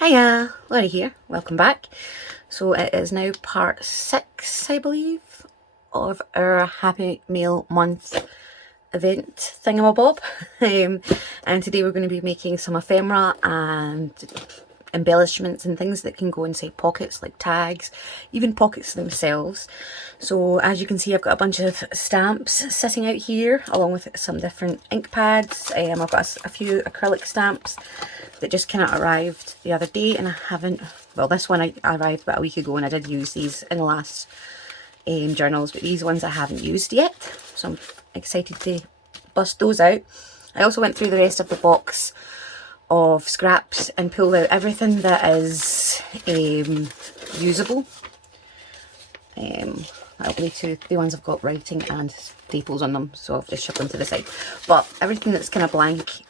Hiya, Lorree here, welcome back. So it is now part 6, I believe, of our Happy May-le Month event thingamabob. And today we're going to be making some ephemera and embellishments and things that can go inside pockets, like tags, even pockets themselves. So as you can see, I've got a bunch of stamps sitting out here along with some different ink pads. I've got a few acrylic stamps that just kind of arrived the other day, and I haven't, well, this one I arrived about a week ago and I did use these in the last journals, but these ones I haven't used yet, so I'm excited to bust those out. I also went through the rest of the box of scraps and pulled out everything that is usable. That'll be the ones I've got writing and staples on them, so I'll just shove them to the side. But everything that's kind of blank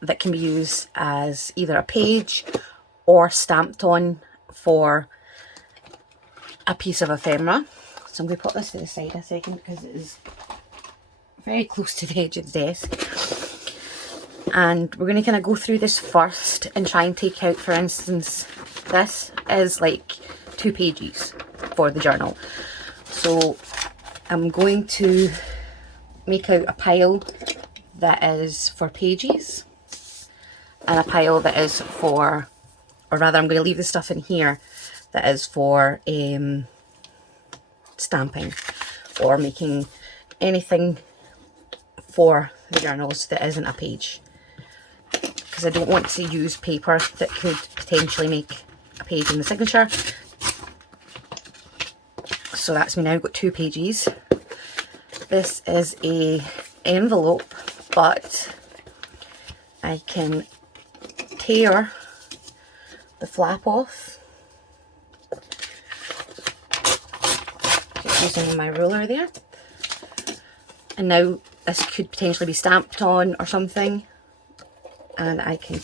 that can be used as either a page or stamped on for a piece of ephemera. So I'm going to put this to the side a second because it is very close to the edge of the desk. And we're going to kind of go through this first and try and take out, for instance, this is like 2 pages for the journal. So I'm going to make out a pile that is for pages and a pile that is for, or rather I'm going to leave the stuff in here that is for stamping or making anything for the journals that isn't a page, because I don't want to use paper that could potentially make a page in the signature. So that's me now, got 2 pages. This is a envelope, but I can tear the flap off just using my ruler there, and now this could potentially be stamped on or something, and I can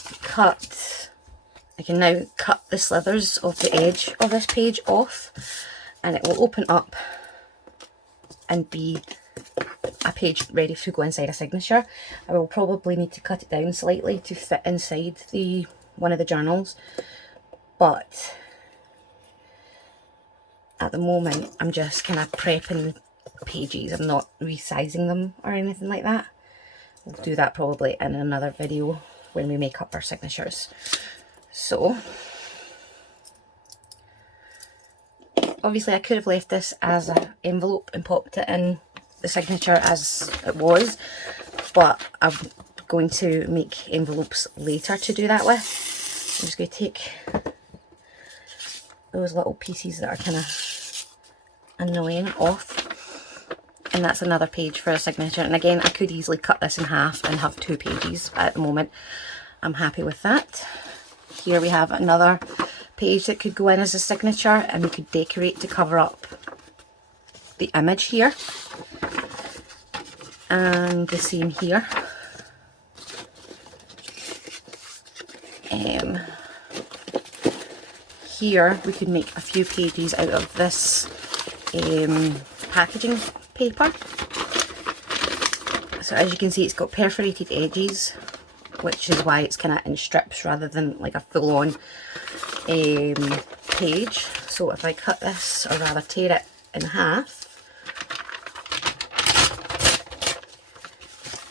now cut the slithers of the edge of this page off, and it will open up and be a page ready to go inside a signature. I will probably need to cut it down slightly to fit inside one of the journals, but at the moment I'm just kind of prepping the pages. I'm not resizing them or anything like that. We'll do that probably in another video when we make up our signatures. So obviously I could have left this as an envelope and popped it in the signature as it was, but I'm going to make envelopes later to do that with. I'm just going to take those little pieces that are kind of annoying off, and that's another page for a signature. And again, I could easily cut this in half and have 2 pages, but at the moment I'm happy with that. Here we have another page that could go in as a signature, and we could decorate to cover up the image here, and the same here. Here we could make a few pages out of this packaging paper. So as you can see, it's got perforated edges, which is why it's kind of in strips rather than like a full-on page. So if I cut this, or rather tear it in half,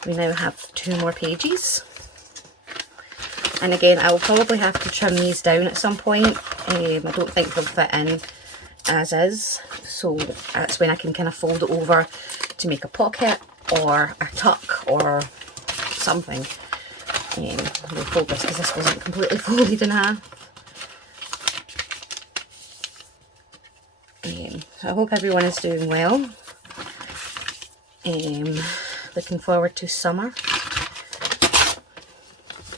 we now have 2 more pages. And again, I will probably have to trim these down at some point. I don't think they'll fit in as is, so that's when I can kind of fold it over to make a pocket or a tuck or something. We'll fold this because this wasn't completely folded in half. So I hope everyone is doing well. Looking forward to summer.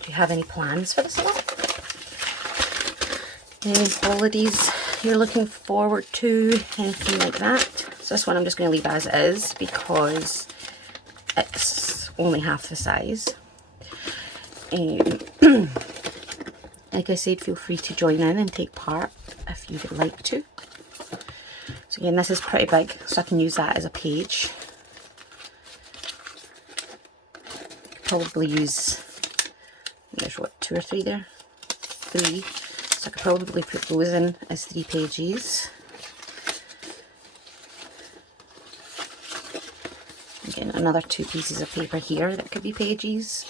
Do you have any plans for the summer? Any holidays you're looking forward to? Anything like that? So this one I'm just going to leave as is because it's only half the size. Like I said, feel free to join in and take part if you would like to. So again, this is pretty big, so I can use that as a page. Probably use, there's what, 2 or 3 there? 3. So I could probably put those in as 3 pages. Again, another 2 pieces of paper here that could be pages.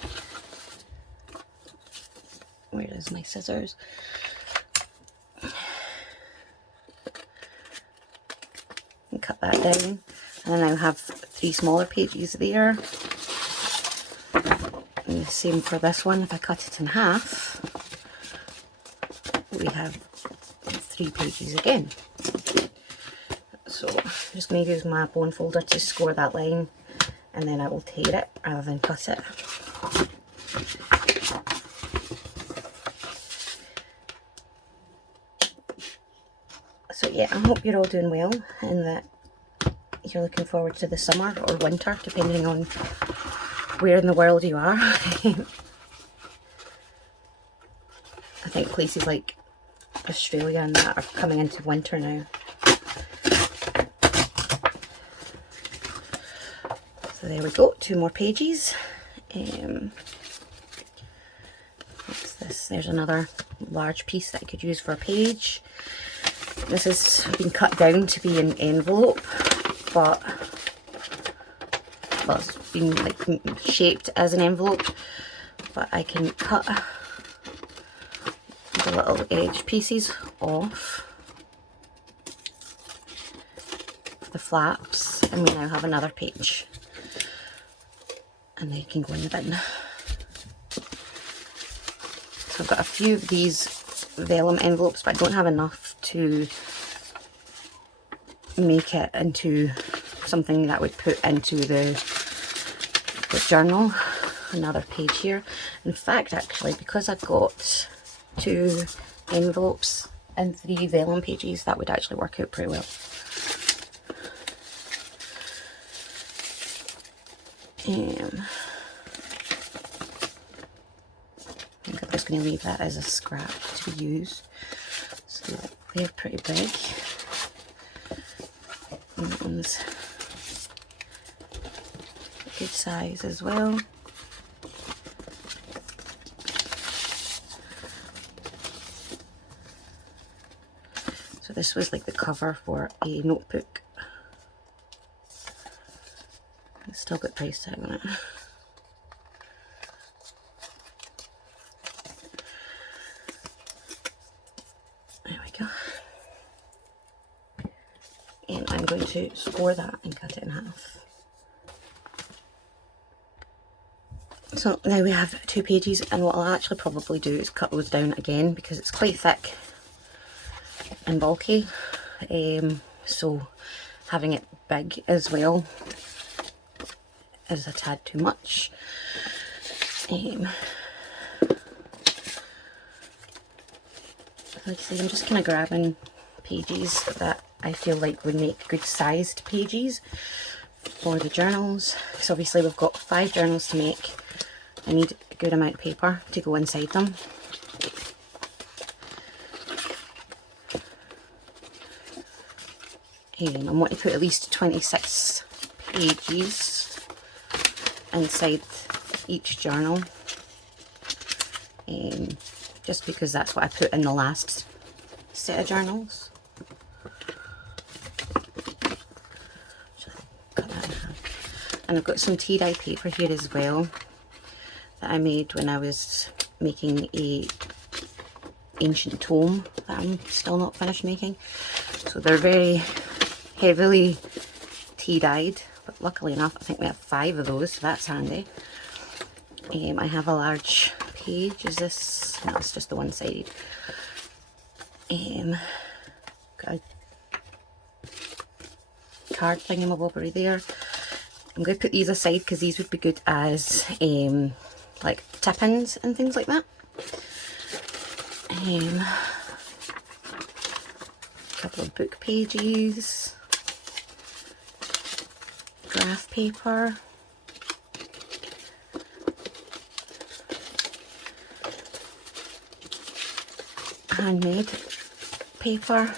Where is my scissors? And cut that down. And then I'll have 3 smaller pages there. And the same for this one. If I cut it in half, we have 3 pages again. So I'm just going to use my bone folder to score that line, and then I will tear it rather than cut it. So yeah, I hope you're all doing well and that you're looking forward to the summer or winter, depending on where in the world you are. I think places like Australia and that are coming into winter now. So there we go, 2 more pages. What's this? There's another large piece that I could use for a page. This has been cut down to be an envelope, but well, it's been like shaped as an envelope, but I can cut the little edge pieces off the flaps, and we now have another page, and they can go in the bin. So I've got a few of these vellum envelopes, but I don't have enough to make it into something that would put into the journal. Another page here. In fact, actually, because I've got 2 envelopes and 3 vellum pages, that would actually work out pretty well. I think I'm just going to leave that as a scrap to be used. So they're pretty big. And that one's a good size as well. So this was like the cover for a notebook. It's still got price tag on it. There we go. And I'm going to score that and cut it in half. So now we have 2 pages, and what I'll actually probably do is cut those down again because it's quite thick and bulky. So having it big as well is a tad too much. Like I say, I'm just kind of grabbing pages that I feel like would make good sized pages for the journals, because obviously we've got 5 journals to make. I need a good amount of paper to go inside them. And I want to put at least 26 pages inside each journal, just because that's what I put in the last set of journals. So cut that in half. And I've got some tea-dye paper here as well that I made when I was making a ancient tome that I'm still not finished making. So they're very heavily tea-dyed, but luckily enough I think we have 5 of those, so that's handy. I have a large page. Is this? No, it's just the one-sided. Got a card thingamabobbery there. I'm going to put these aside because these would be good as like tip-ins and things like that. A couple of book pages, graph paper, handmade paper.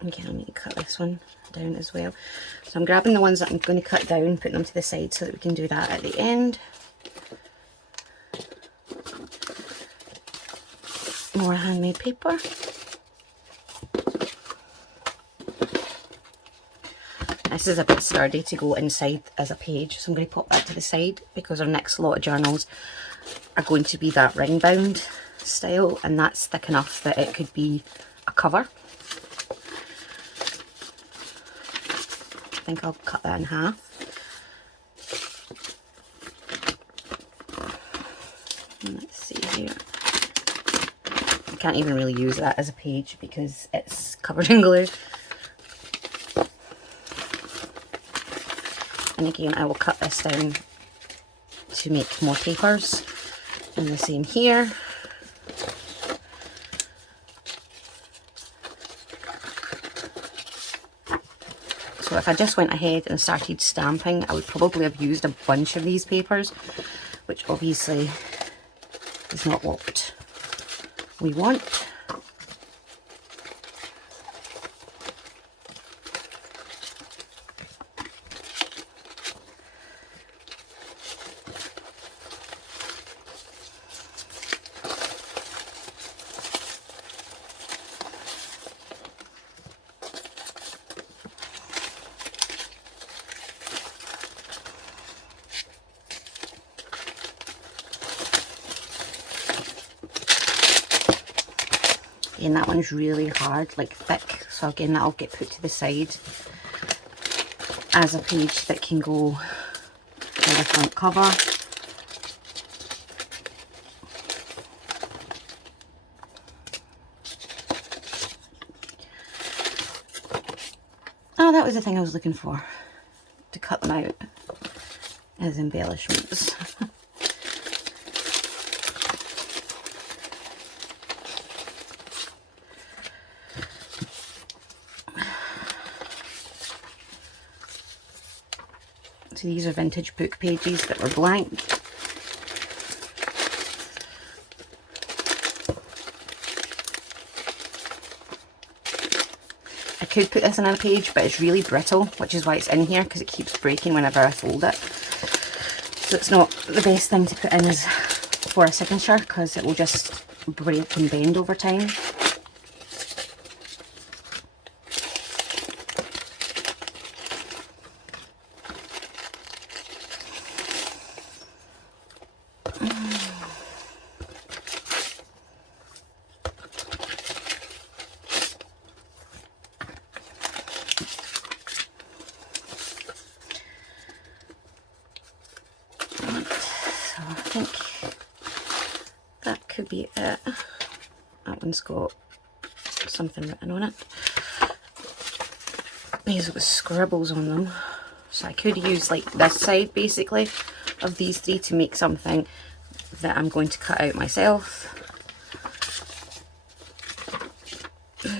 Again, I need to cut this one down as well. So I'm grabbing the ones that I'm going to cut down, putting them to the side so that we can do that at the end. more handmade paper. This is a bit sturdy to go inside as a page, so I'm going to pop that to the side because our next lot of journals are going to be that ring bound style, and that's thick enough that it could be a cover. I think I'll cut that in half. Let's see here. I can't even really use that as a page because it's covered in glue. And again, I will cut this down to make more papers. And the same here. So if I just went ahead and started stamping, I would probably have used a bunch of these papers, which obviously is not what we want. And that one's really hard, like thick, so again that'll get put to the side as a page that can go on the front cover. Oh, that was the thing I was looking for, to cut them out as embellishments. So these are vintage book pages that were blank. I could put this in a page, but it's really brittle, which is why it's in here, because it keeps breaking whenever I fold it. So it's not the best thing to put in as for a signature, because it will just break and bend over time. Could be it. That one's got something written on it. These have got scribbles on them. So I could use like this side basically of these three to make something that I'm going to cut out myself. Where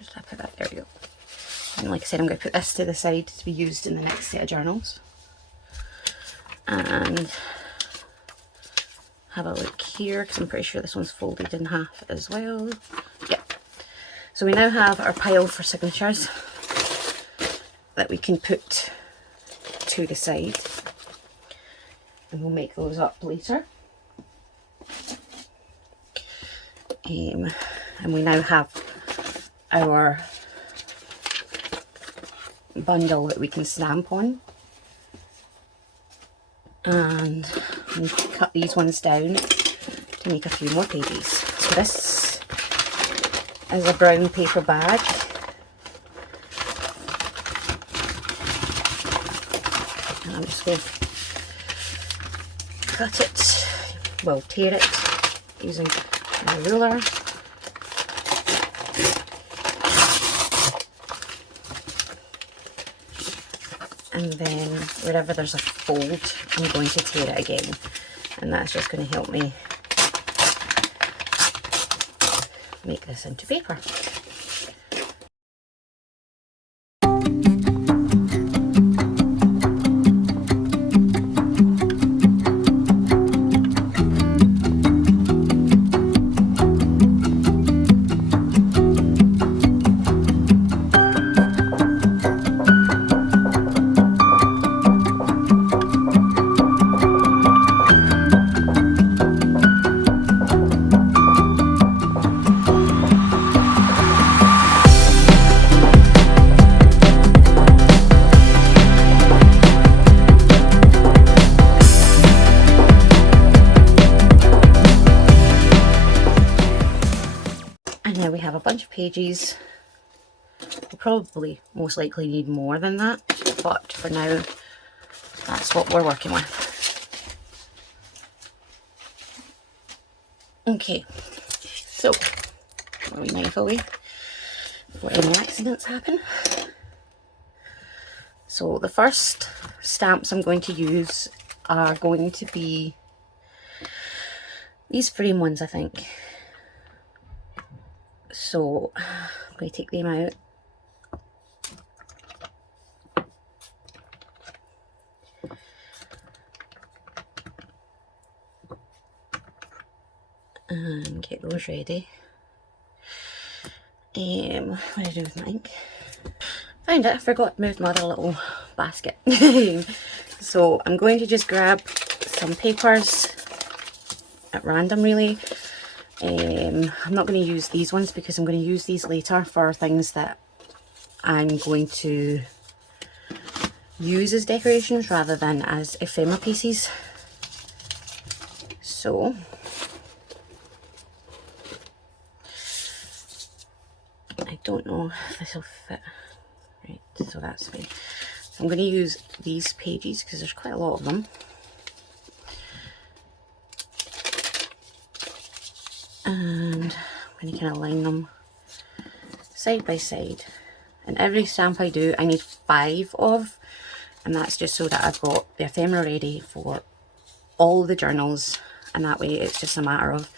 did I put that? There we go. And like I said, I'm going to put this to the side to be used in the next set of journals. And have a look here, because I'm pretty sure this one's folded in half as well. Yep. So we now have our pile for signatures that we can put to the side, and we'll make those up later. And we now have our bundle that we can stamp on. And we cut these ones down to make a few more pages. So this is a brown paper bag. And I'm just going to cut it, well, tear it using a ruler. And then wherever there's a fold, I'm going to tear it again. And that's just going to help me make this into paper. have a bunch of pages. We'll probably most likely need more than that, but for now that's what we're working with. Okay, so put my knife away before any accidents happen. So the first stamps I'm going to use are going to be these frame ones, I think. So I'm going to take them out. And get those ready. What do I do with my ink? Found it, I forgot to move my other little basket. So I'm going to just grab some papers at random really. I'm not going to use these ones because I'm going to use these later for things that I'm going to use as decorations rather than as ephemera pieces. So I don't know if this will fit. Right, so that's fine. So I'm going to use these pages because there's quite a lot of them. And I'm going to kind of line them side by side. And every stamp I do, I need 5 of, and that's just so that I've got the ephemera ready for all the journals, and that way it's just a matter of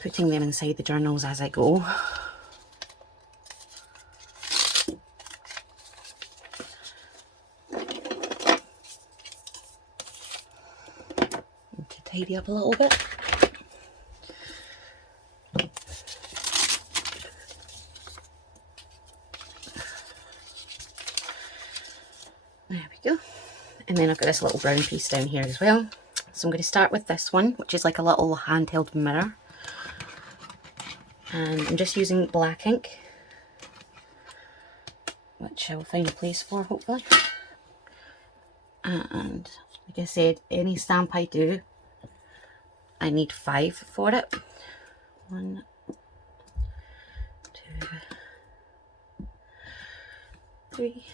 putting them inside the journals as I go. To tidy up a little bit. There we go. And then I've got this little brown piece down here as well. So I'm going to start with this one, which is like a little handheld mirror. And I'm just using black ink, which I will find a place for hopefully. And like I said, any stamp I do, I need 5 for it. 1, 2, 3,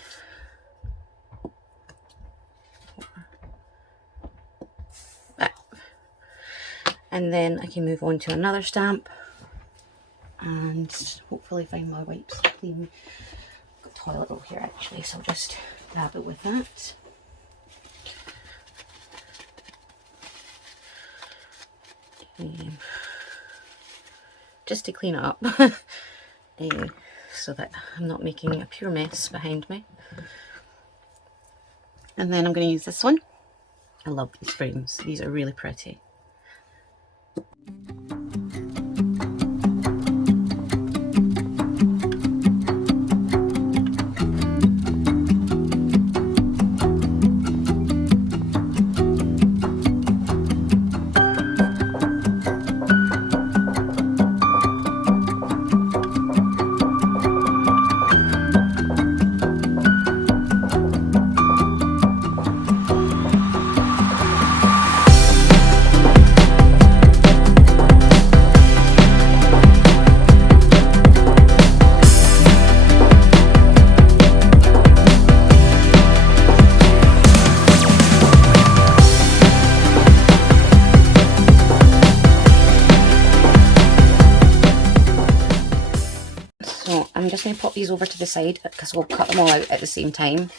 4, 5. And then I can move on to another stamp and hopefully find my wipes clean. I've got a toilet roll here actually, so I'll just grab it with that. Just to clean it up so that I'm not making a pure mess behind me. And then I'm going to use this one. I love these frames, these are really pretty. I'm just going to pop these over to the side because we'll cut them all out at the same time.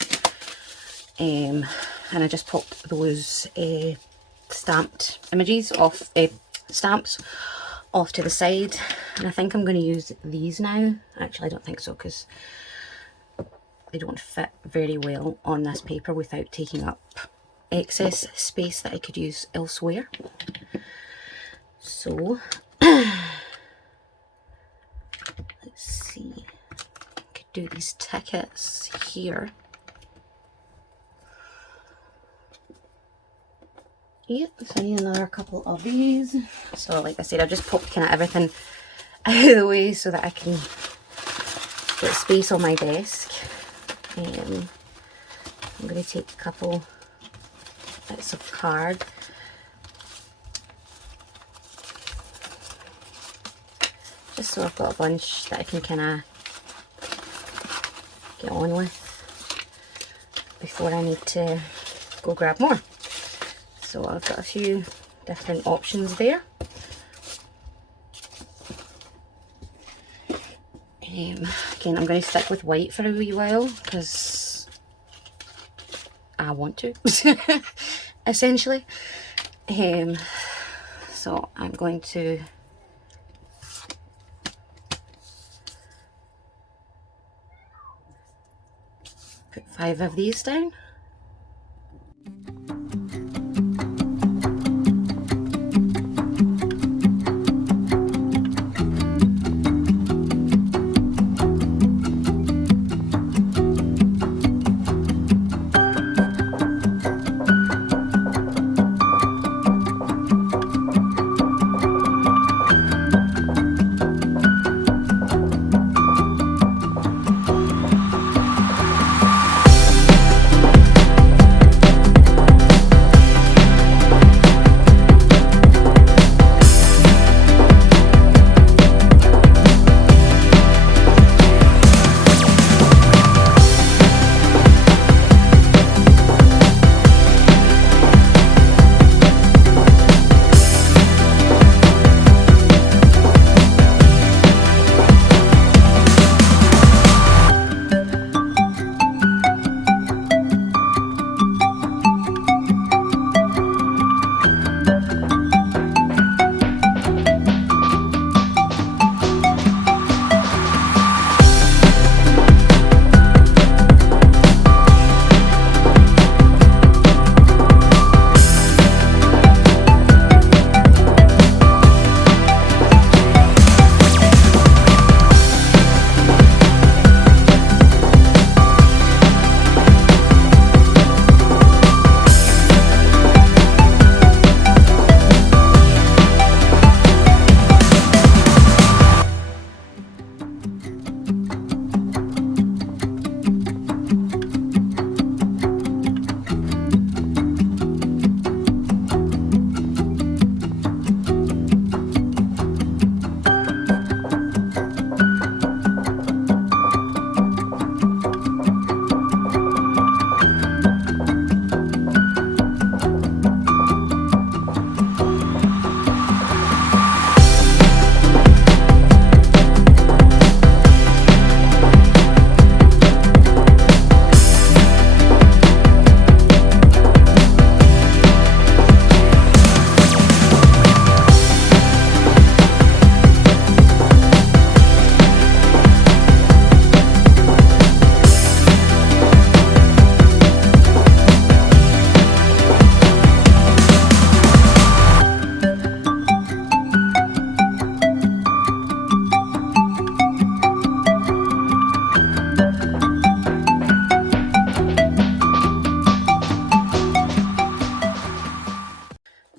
And I just pop those stamped images off, stamps off to the side. And I think I'm going to use these now. Actually, I don't think so because they don't fit very well on this paper without taking up excess space that I could use elsewhere. So let's see, I could do these tickets here. Yeah, so I need another couple of these. So like I said, I've just popped kind of everything out of the way so that I can get space on my desk. I'm going to take a couple bits of card. just so I've got a bunch that I can kind of get on with before I need to go grab more. So I've got a few different options there. Again, I'm going to stick with white for a wee while because I want to, essentially. So I'm going to put 5 of these down.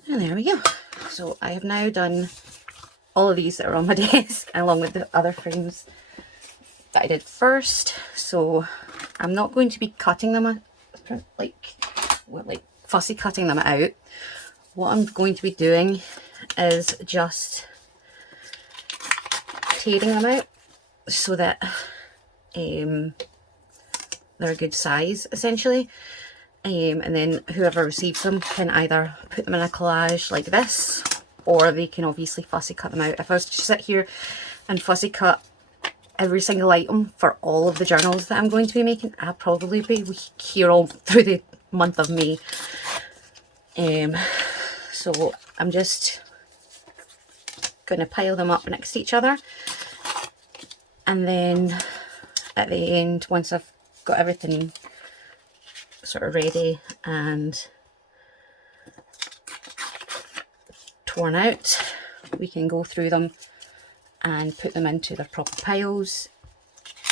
And there we go. So I have now done all of these that are on my desk along with the other frames that I did first. So I'm not going to be cutting them like fussy cutting them out. What I'm going to be doing is just tearing them out so that they're a good size essentially. And then whoever receives them can either put them in a collage like this, or they can obviously fussy cut them out. If I was to sit here and fussy cut every single item for all of the journals that I'm going to be making, I'll probably be here all through the month of May. So I'm just going to pile them up next to each other, and then at the end, once I've got everything sort of ready and torn out, we can go through them and put them into their proper piles.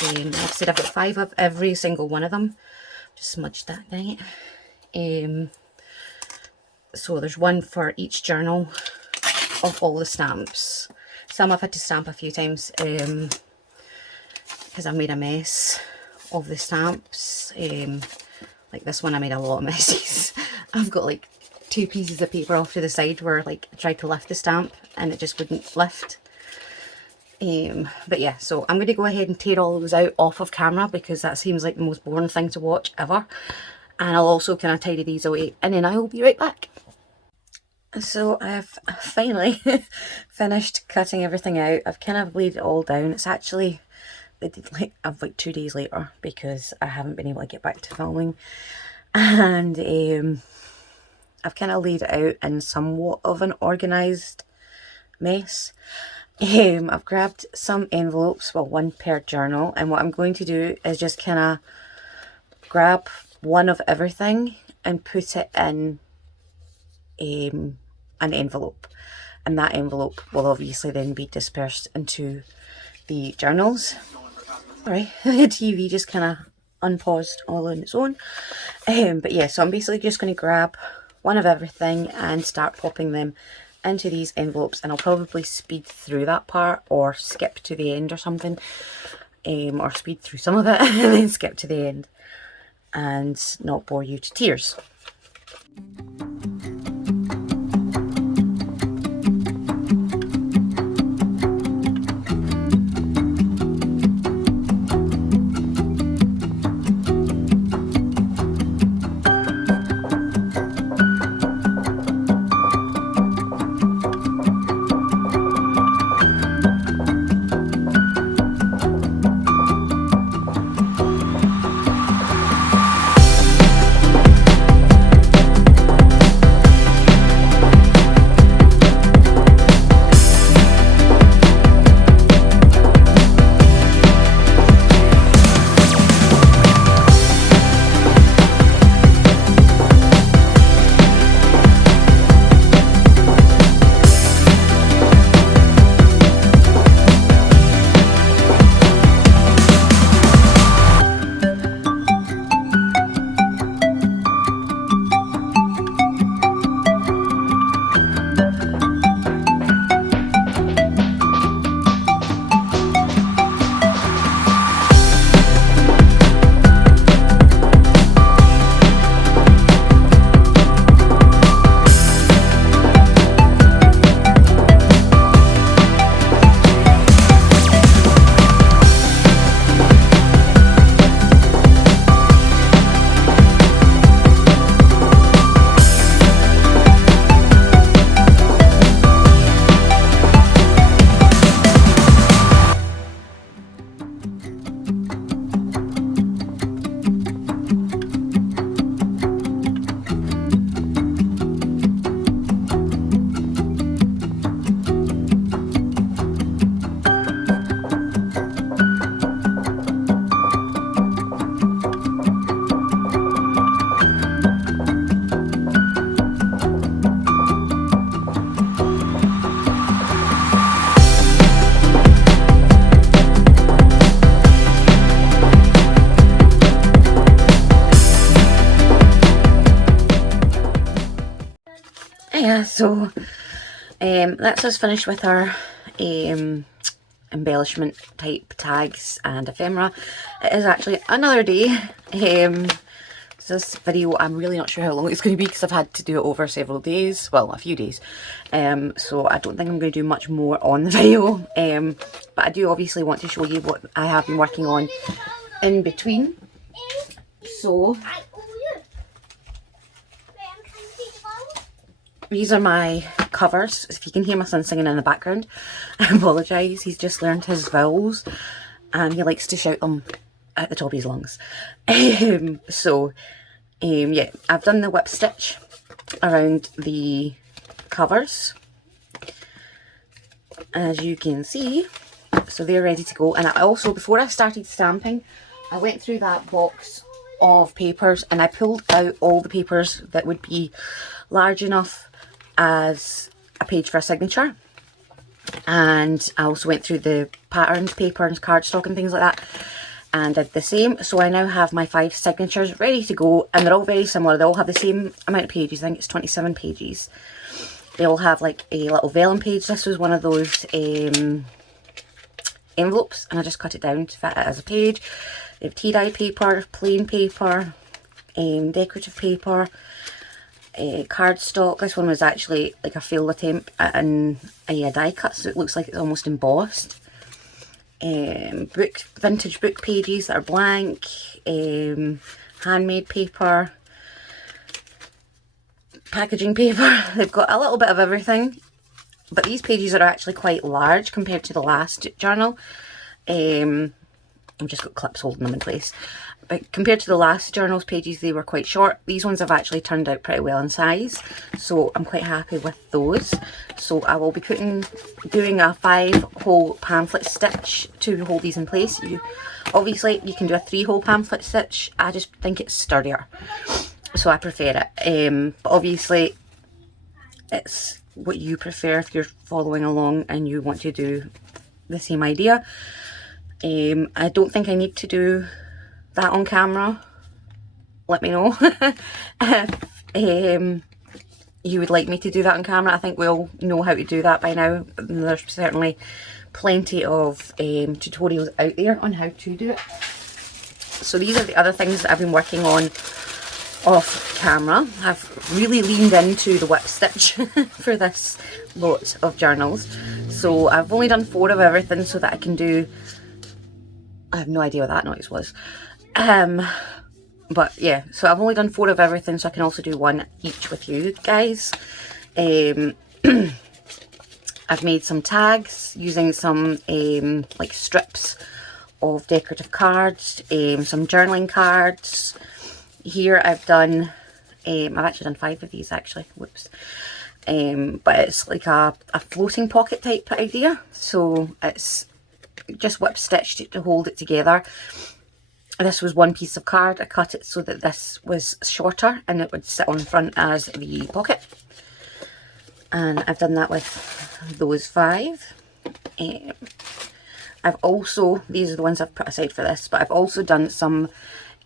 Like I said, I've got 5 of every single one of them. Just smudged that down. So there's one for each journal of all the stamps. Some I've had to stamp a few times because I've made a mess of the stamps. Like this one, I made a lot of messes. I've got like 2 pieces of paper off to the side where like I tried to lift the stamp and it just wouldn't lift. But yeah, so I'm going to go ahead and tear all those out off of camera because that seems like the most boring thing to watch ever. And I'll also kind of tidy these away and then I will be right back. So I've finally finished cutting everything out. I've kind of laid it all down. It's actually like 2 days later because I haven't been able to get back to filming. And I've kind of laid it out in somewhat of an organised mess. I've grabbed some envelopes, well, one per journal, and what I'm going to do is just kind of grab one of everything and put it in an envelope, and that envelope will obviously then be dispersed into the journals. Sorry, the TV just kind of unpaused all on its own. But yeah, so I'm basically just going to grab one of everything and start popping them into these envelopes, and I'll probably speed through that part or skip to the end or something, or speed through some of it and then skip to the end and not bore you to tears. Yeah, so that's us finished with our embellishment type tags and ephemera. It is actually another day. So this video, I'm really not sure how long it's going to be because I've had to do it over several days, well, a few days. So I don't think I'm going to do much more on the video. But I do obviously want to show you what I have been working on in between. So these are my covers. If you can hear my son singing in the background, I apologise. He's just learned his vowels and he likes to shout them at the top of his lungs. Yeah, I've done the whip stitch around the covers, as you can see. So they're ready to go. And I also, before I started stamping, I went through that box of papers and I pulled out all the papers that would be large enough as a page for a signature, and I also went through the patterned paper and cardstock and things like that and did the same. So I now have my 5 signatures ready to go, and they're all very similar. They all have the same amount of pages. I think it's 27 pages. They all have like a little vellum page. This was one of those envelopes, and I just cut it down to fit it as a page. They have tea dye paper, plain paper, decorative paper, cardstock. This one was actually like a failed attempt and a die cut, so it looks like it's almost embossed. vintage book pages that are blank, handmade paper, packaging paper. They've got a little bit of everything, but these pages are actually quite large compared to the last journal. I've just got clips holding them in place. But compared to the last journal's pages, they were quite short. These ones have actually turned out pretty well in size, so I'm quite happy with those. So I will be doing a 5-hole pamphlet stitch to hold these in place. Obviously you can do a 3-hole pamphlet stitch. I just think it's sturdier, so I prefer it. But obviously it's what you prefer if you're following along and you want to do the same idea. I don't think I need to do that on camera. Let me know if you would like me to do that on camera. I think we all know how to do that by now. There's certainly plenty of tutorials out there on how to do it. So these are the other things that I've been working on off camera. I've really leaned into the whip stitch for this lot of journals. So I've only done 4 of everything so that I can do... I have no idea what that noise was. But yeah, so I've only done 4 of everything, so I can also do 1 each with you guys. I've made some tags using some like strips of decorative cards, some journaling cards. Here I've done, I've actually done 5 of these actually, whoops. But it's like a floating pocket type idea, so it's just whip stitched to hold it together. This was 1 piece of card. I cut it so that this was shorter and it would sit on front as the pocket. And I've done that with those 5. I've also, these are the ones I've put aside for this, but I've also done some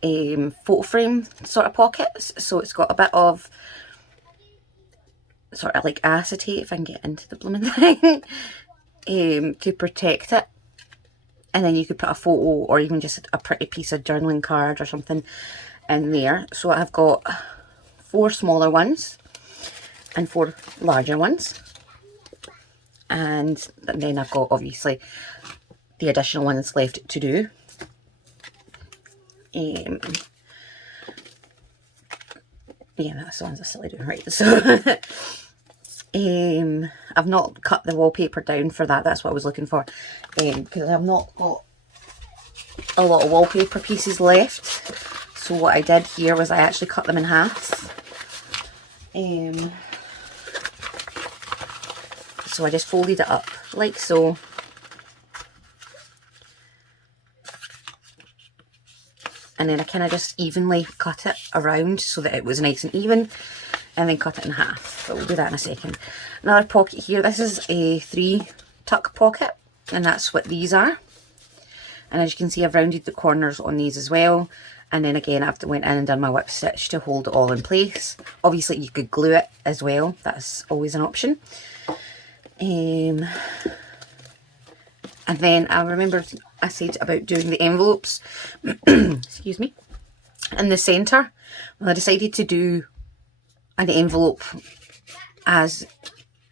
photo frame sort of pockets. So it's got a bit of sort of like acetate, if I can get into the blooming thing, to protect it. And then you could put a photo or even just a pretty piece of journaling card or something in there. So I've got 4 smaller ones and 4 larger ones. And then I've got obviously the additional ones left to do. Yeah, that's the ones I'm still doing, right? So I've not cut the wallpaper down for that. That's what I was looking for, because I've not got a lot of wallpaper pieces left. So what I did here was I actually cut them in half. So I just folded it up like so. And then I kind of just evenly cut it around so that it was nice and even, and then cut it in half. But we'll do that in a second. Another pocket here. This is a 3 tuck pocket, and that's what these are. And as you can see, I've rounded the corners on these as well. And then again, I've went in and done my whip stitch to hold it all in place. Obviously, you could glue it as well. That's always an option. And then I remember I said about doing the envelopes, excuse me, in the centre. Well, I decided to do an envelope as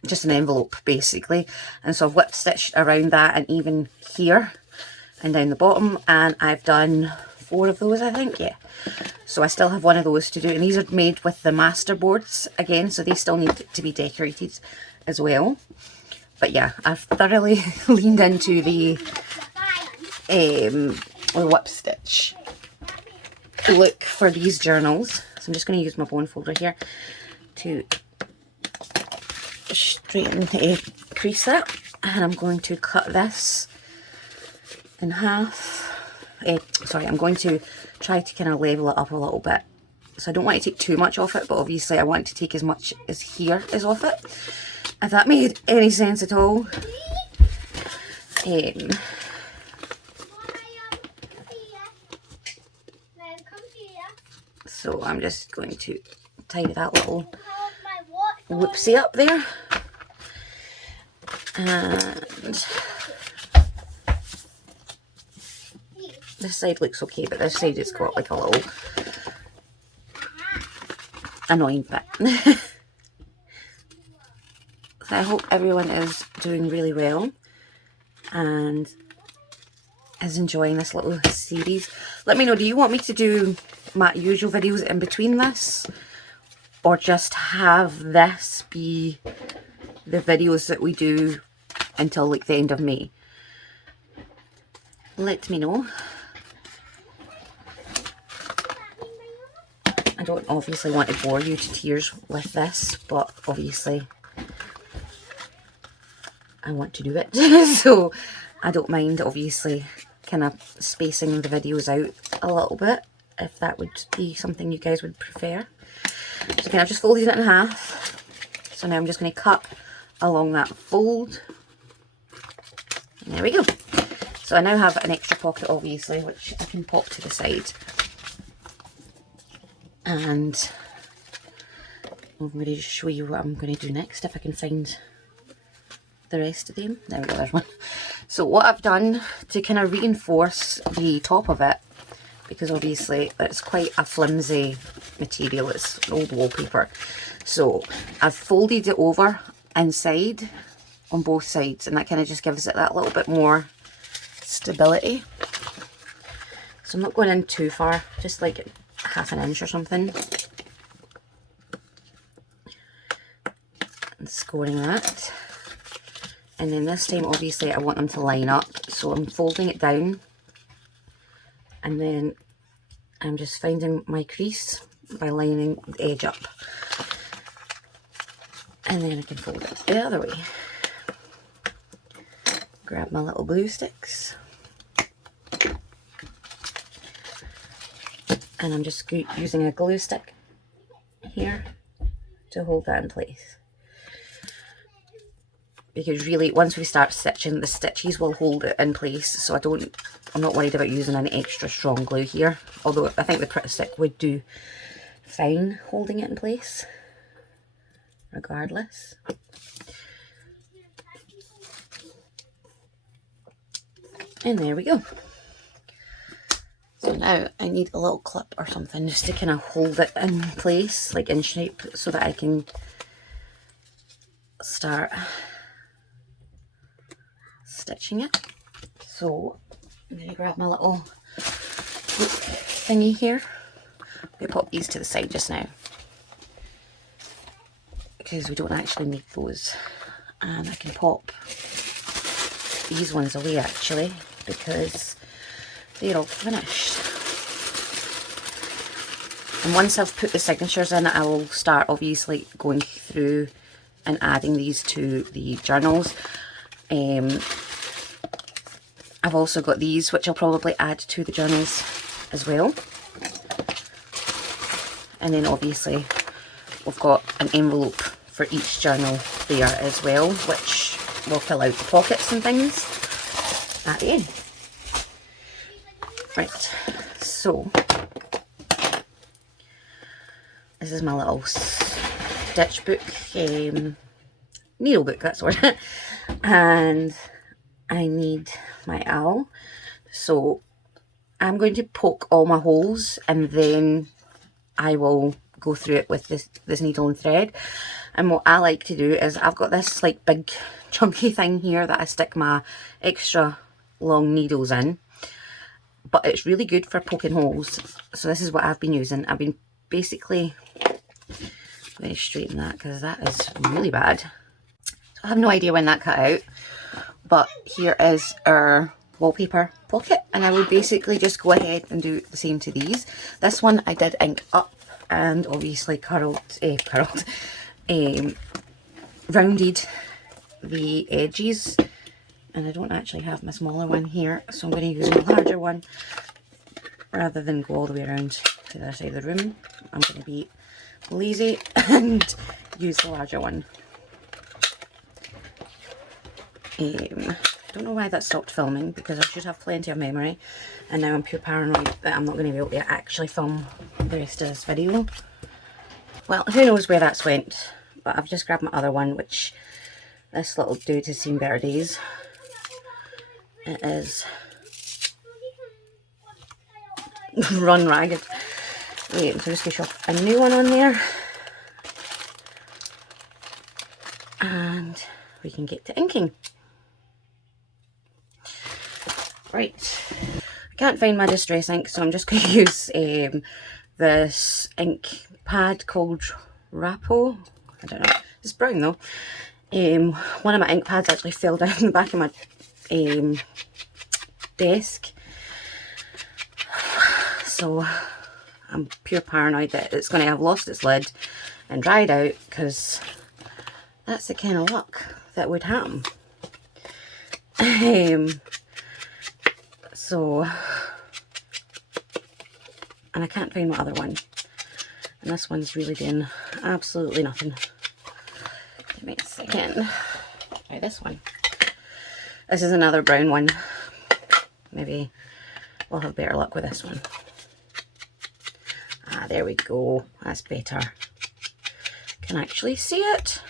just an envelope basically, and so I've whip stitched around that and even here and down the bottom, and I've done 4 of those, I think, yeah. So I still have 1 of those to do, and these are made with the master boards again, so they still need to be decorated as well. But yeah, I've thoroughly leaned into the whip stitch look for these journals. So I'm just going to use my bone folder here to straighten, crease that, and I'm going to cut this in half. Sorry, I'm going to try to kind of level it up a little bit. So I don't want to take too much off it, but obviously I want to take as much as here is off it, if that made any sense at all. So I'm just going to tidy that little whoopsie up there. And this side looks okay, but this side has got like a little annoying bit. So I hope everyone is doing really well, and is enjoying this little series. Let me know, do you want me to do my usual videos in between this, or just have this be the videos that we do until like the end of May? Let me know. I don't obviously want to bore you to tears with this, but obviously I want to do it. So I don't mind obviously kind of spacing the videos out a little bit, if that would be something you guys would prefer. So kind of just folded it in half. So now I'm just going to cut along that fold. And there we go. So I now have an extra pocket obviously, which I can pop to the side. And I'm going to show you what I'm going to do next, if I can find the rest of them. There we go, there's one. So what I've done to kind of reinforce the top of it, because obviously it's quite a flimsy material, it's an old wallpaper, so I've folded it over inside on both sides, and that kind of just gives it that little bit more stability. So I'm not going in too far, just like half an inch or something, and scoring that. And then this time obviously I want them to line up, so I'm folding it down, and then I'm just finding my crease by lining the edge up, and then I can fold it the other way. Grab my little glue sticks, and I'm just using a glue stick here to hold that in place. Because really, once we start stitching, the stitches will hold it in place, so I'm not worried about using an extra strong glue here, although I think the Pretty Stick would do fine holding it in place regardless. And there we go. So now I need a little clip or something just to kind of hold it in place, like in shape, so that I can start stitching it. So I'm going to grab my little hook thingy here. I'm going to pop these to the side just now, because we don't actually need those. And I can pop these ones away actually, because they're all finished. And once I've put the signatures in, I will start obviously going through and adding these to the journals. I've also got these, which I'll probably add to the journals as well. And then obviously we've got an envelope for each journal there as well, which will fill out the pockets and things at the end. Right, so this is my little stitch book, needle book, that's what. And I need my owl, so I'm going to poke all my holes, and then I will go through it with this needle and thread. And what I like to do is, I've got this like big chunky thing here that I stick my extra long needles in, but it's really good for poking holes. So this is what I've been using. I've been basically, I'm going to straighten that because that is really bad. So I have no idea when that cut out, but here is our wallpaper pocket, and I would basically just go ahead and do the same to these. This one I did ink up and obviously rounded the edges, and I don't actually have my smaller one here, so I'm going to use my larger one rather than go all the way around to the other side of the room. I'm going to be lazy and use the larger one. Don't know why that stopped filming, because I should have plenty of memory, and now I'm pure paranoid that I'm not going to be able to actually film the rest of this video. Well, who knows where that's went, but I've just grabbed my other one, which this little dude has seen better days. It is run ragged. Wait, so just going to shove a new one on there, and we can get to inking. Right, I can't find my distress ink, so I'm just going to use this ink pad called Rappo. I don't know, it's brown though. One of my ink pads actually fell down the back of my desk, so I'm pure paranoid that it's going to have lost its lid and dried out, because that's the kind of luck that would happen. So, and I can't find my other one, and this one's really doing absolutely nothing. Give me a second. Try this one. This is another brown one. Maybe we'll have better luck with this one. Ah, there we go. That's better. Can actually see it.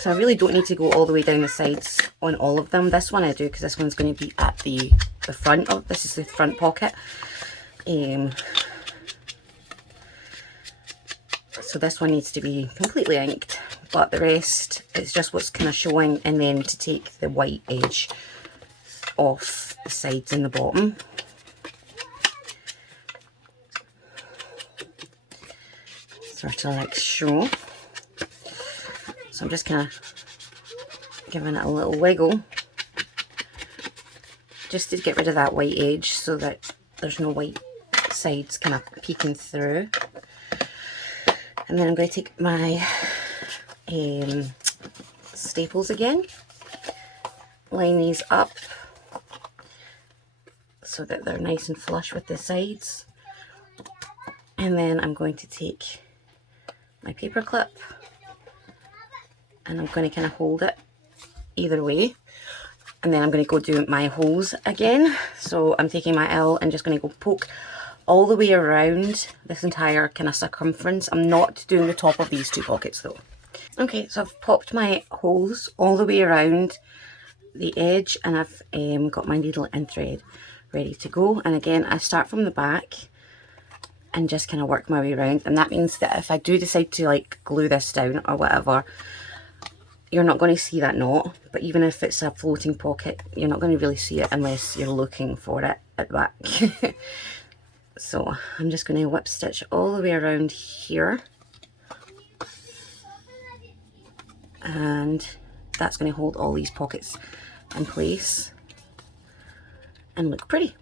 So I really don't need to go all the way down the sides on all of them. This one I do, because this one's going to be at the front. Oh, this is the front pocket. So this one needs to be completely inked, but the rest is just what's kind of showing, and then to take the white edge off the sides and the bottom. Sort of like so. So I'm just kind of giving it a little wiggle just to get rid of that white edge, so that there's no white sides kind of peeking through. And then I'm going to take my staples again, line these up so that they're nice and flush with the sides. And then I'm going to take my paper clip, and I'm going to kind of hold it either way, and then I'm going to go do my holes again. So I'm taking my L and just going to go poke all the way around this entire kind of circumference. I'm not doing the top of these two pockets though. Okay, so I've popped my holes all the way around the edge, and I've got my needle and thread ready to go. And again, I start from the back and just kind of work my way around, and that means that if I do decide to like glue this down or whatever, you're not going to see that knot. But even if it's a floating pocket, you're not going to really see it unless you're looking for it at the back. So I'm just going to whip stitch all the way around here, and that's going to hold all these pockets in place and look pretty.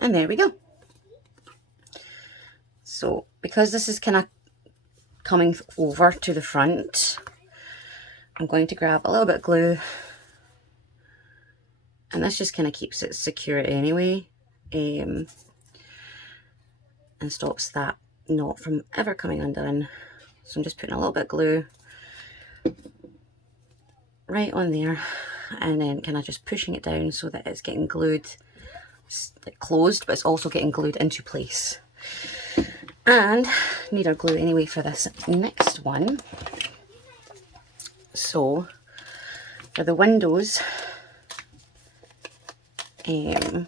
And there we go. So because this is kind of coming over to the front, I'm going to grab a little bit of glue, and this just kind of keeps it secure anyway, and stops that knot from ever coming undone. So I'm just putting a little bit of glue right on there, and then kind of just pushing it down so that it's getting glued, like closed, but it's also getting glued into place. And need our glue anyway for this next one. So for the windows, do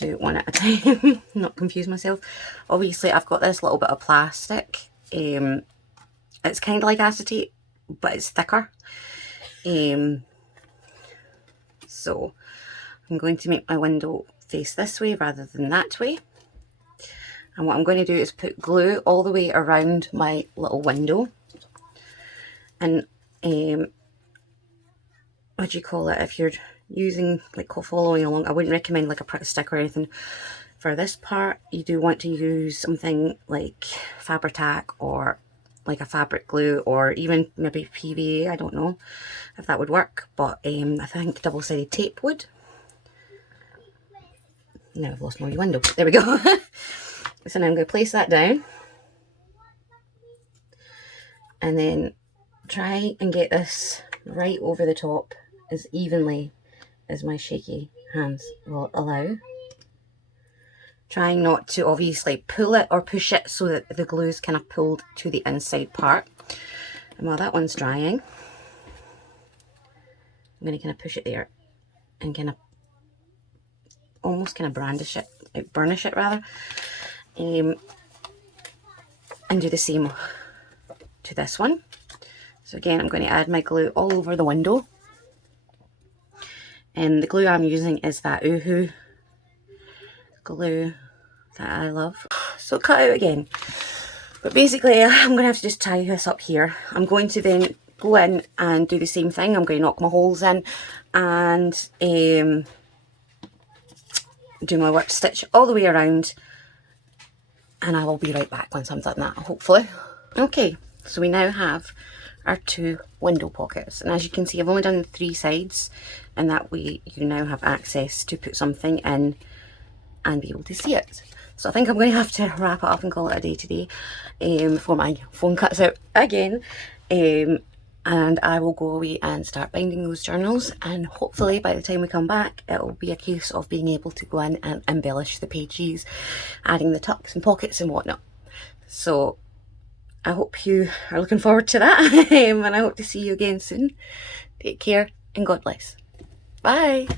it one at a time, not confuse myself. Obviously I've got this little bit of plastic. It's kind of like acetate, but it's thicker. So I'm going to make my window face this way rather than that way. And what I'm going to do is put glue all the way around my little window. And what do you call it, if you're using, like, following along, I wouldn't recommend like a pretty stick or anything for this part. You do want to use something like Fabri-Tac or like a fabric glue, or even maybe PVA. I don't know if that would work, but I think double-sided tape would. Now I've lost my wee window. There we go. So now I'm going to place that down, and then try and get this right over the top as evenly as my shaky hands will allow. Trying not to obviously pull it or push it so that the glue is kind of pulled to the inside part. And while that one's drying, I'm going to kind of push it there and kind of almost kind of brandish it, like burnish it rather, and do the same to this one. So So again, I'm going to add my glue all over the window. And the glue I'm using is that Oohoo glue that I love. So cut out again. But basically, I'm going to have to just tie this up here. I'm going to then go in and do the same thing. I'm going to knock my holes in and do my whip stitch all the way around. And I will be right back once I'm done that, hopefully. Okay, so we now have our 2 window pockets. And as you can see, I've only done 3 sides. And that way you now have access to put something in and be able to see it. So I think I'm going to have to wrap it up and call it a day today before my phone cuts out again. And I will go away and start binding those journals, and hopefully by the time we come back it will be a case of being able to go in and embellish the pages, adding the tucks and pockets and whatnot. So I hope you are looking forward to that and I hope to see you again soon. Take care and God bless. Bye.